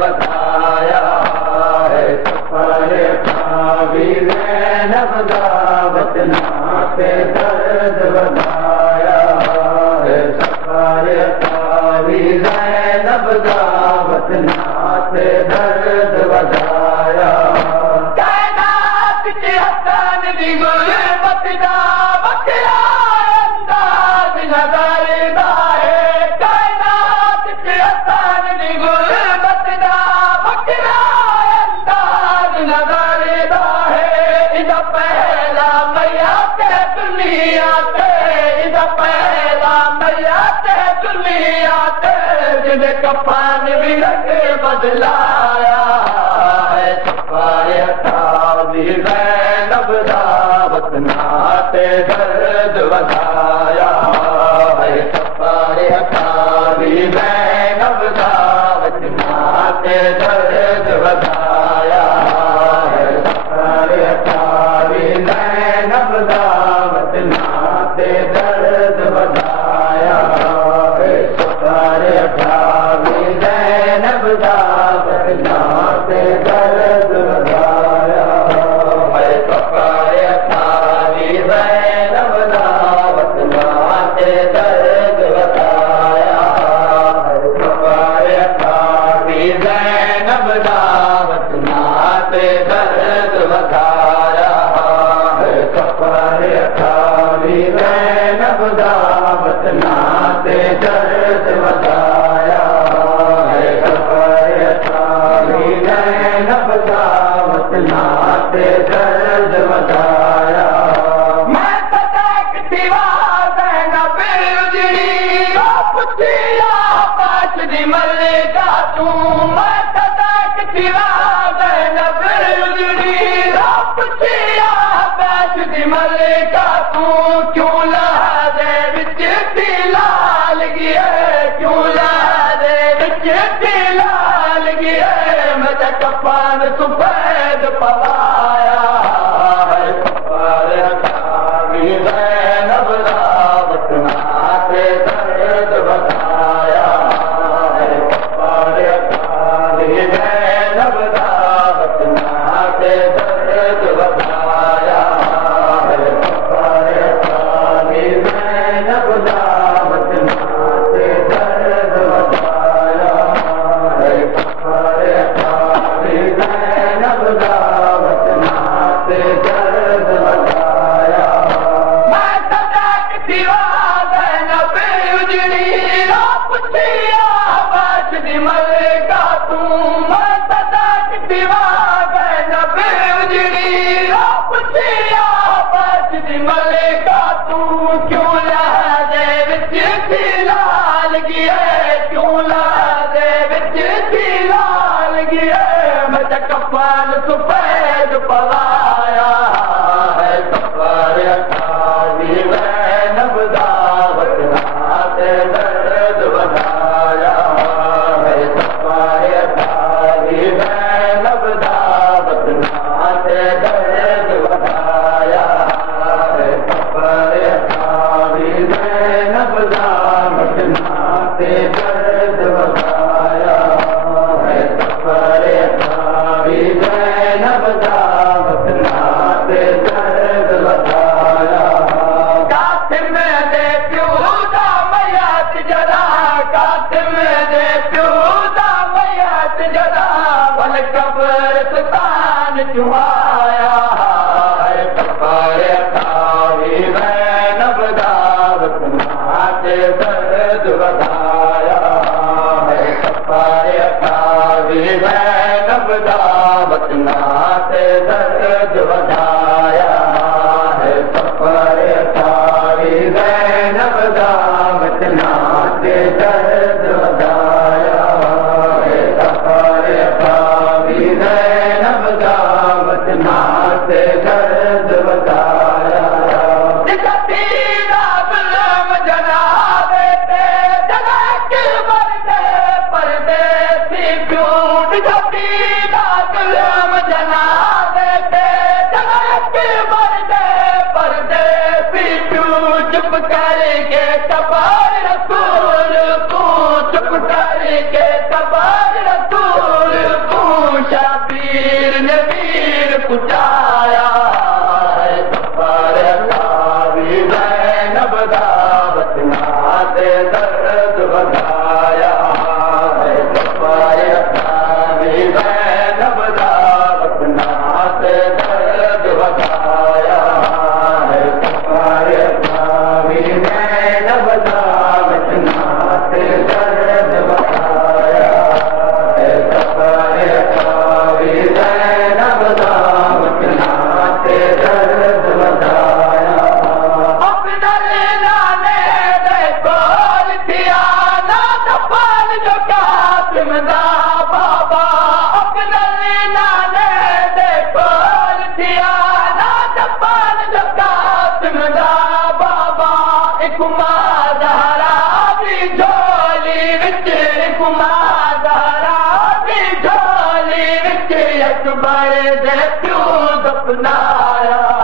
वधाया है सफर खावी ज़ैनब दा वतना ते दर्द वधाया है सफर खावी ज़ैनब दा वतना ते दर्द वधाया कायनात के हसन दी गुरबत दा बखरा अंदाज नज़रदा है कायनात के हसन दी गुरबत दा बखरा अंदाज नज़रदा है इदा पहला मैया ते दुनिया ते इदा पहला मैया ते दुनिया ते जिने कफन भी रंग बदलाया है सफर खावी ज़ैनब दा वतना ते दर्द वधाया है सफर खावी ज़ैनब दा वतना ते दर्द वधाया है सफर खावी ज़ैनब दा वतना ते दर्द वधाया है सफर खावी ज़ैनब दा वतना ते दर्द वधाया है सफर खावी ज़ैनब दा वतना ते दर्द वधाया है सफर खावी ज़ैनब दा वतना ते दर्द वधाया है सफर खावी ज़ैनब दा वतना ते दर्द वधाया है सफर खावी ज़ैनब दा वतना ते दर्द वधाया मैं सदाक दीवा ज़ैनब उजड़ी पुछिया पाच दी मलिका तू मैं सदाक दीवा ज़ैनब उजड़ी पुछिया पाच दी मलिका तू क्यों लहदे विच लाल गिए क्यों लहदे विच लाल गिए मैं ते कफन सफेद पवाया है सफर खावी ज़ैनब दा वतना ते दर्द वधाया है सफर खावी ज़ैनब दा वतना ते दर्द वधाया है सफर खावी ज़ैनब दा वतना ते दर्द वधाया है सफर खावी ज़ैनब दा वतना ते दर्द वधाया मैं सदाक दीवा ज़ैनब उजड़ी पुछिया बाश दी मलिका तू मैं सदाक दीवा ज़ैनब उजड़ी पुछिया बाश दी मलिका तू क्यों लहदे विच लाल गिए क्यों लहदे विच लाल गिए मैं ते कफन सफेद पवाया है सफर खावी ज़ैनब दा वतना ते दर्द वधाया है सफर खावी ज़ैनब दा वतना ते दर्द वधाया है सफर खावी ज़ैनब दा वतना ते दर्द वधाया है सफर खावी ज़ैनब दा वतना ते दर्द वधाया कासिम दे प्यो दा मयात जरा कासिम दे प्यो दा मयात जरा वल कब्रिस्तान चुआया है सफर खावी ज़ैनब दा वतना ते दर्द वधाया है सफर खावी ज़ैनब दा वतना ते दर्द वधाया है सफर खावी ज़ैनब दा वतना ते दर्द वधाया है सफर खावी ज़ैनब दा वतना ते दर्द वधाया जनाबे ते जगा के बरदे परदेसी प्यूट जपीदा गुलाम जनाबे ते जगा के बरदे परदेसी प्यूट चुप करके तबार रसूल तू चुप करके तबार रसूल मादारा झोली विच अकबर दे प्यो दफनाया